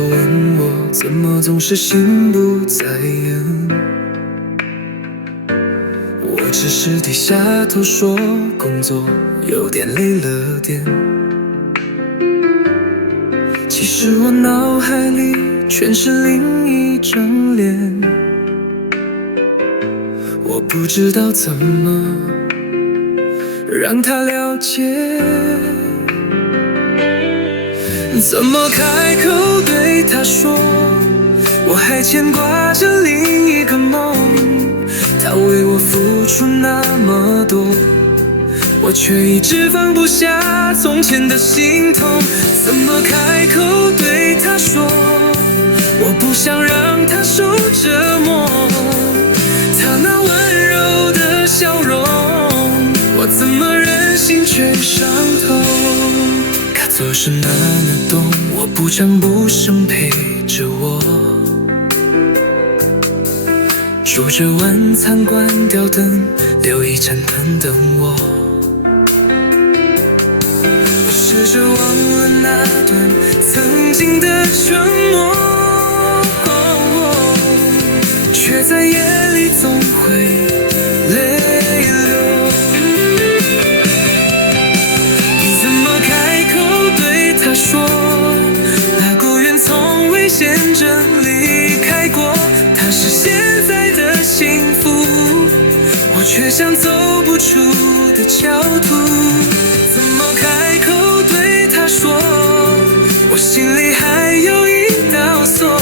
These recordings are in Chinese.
问我，怎么总是心不在焉？我只是低下头说，工作有点累了点。其实我脑海里全是另一张脸，我不知道怎么让他了解，怎么开口对他说，我还牵挂着另一个梦。他为我付出那么多，我却一直放不下从前的心痛。怎么开口对他说，我不想让他受折磨。他那温柔的笑容，我怎么忍心却伤透？他做事那么懂，我不张不声陪着我。煮着晚餐，关掉灯，留一盏灯等我。我试着忘了那段曾经的承诺，却在夜里总会泪流。怎么开口对他说，那个远从未显真离开过，他是现在的幸福，我却像走不出的焦土。怎么开口对他说，我心里还有一道锁，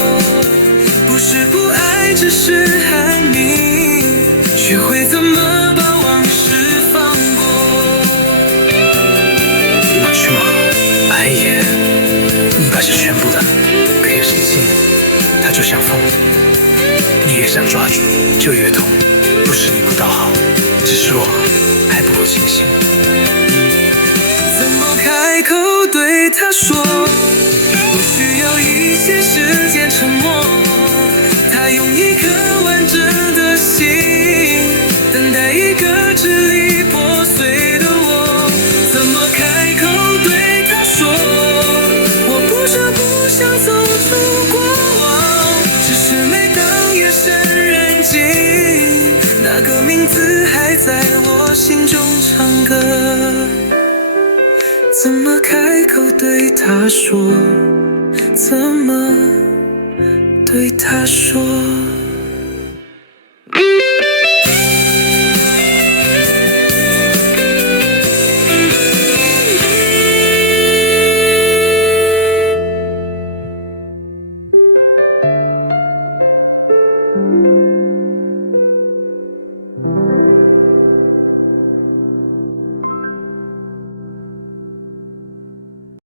不是不爱，只是还你，学会怎么把往事放过。那去吗？爱也不是全部的，可以相信它就像风，你越想抓住就越痛。不是你不讨好，只是我还不够清醒。怎么开口对他说，我需要一些时间沉默。他用一颗完整的心，等待一个支离破碎的我。怎么开口对他说，我不是不想走出过往，只是每当夜深人静，那个名字还在我心中唱歌。怎么开口对他说，怎么对他说。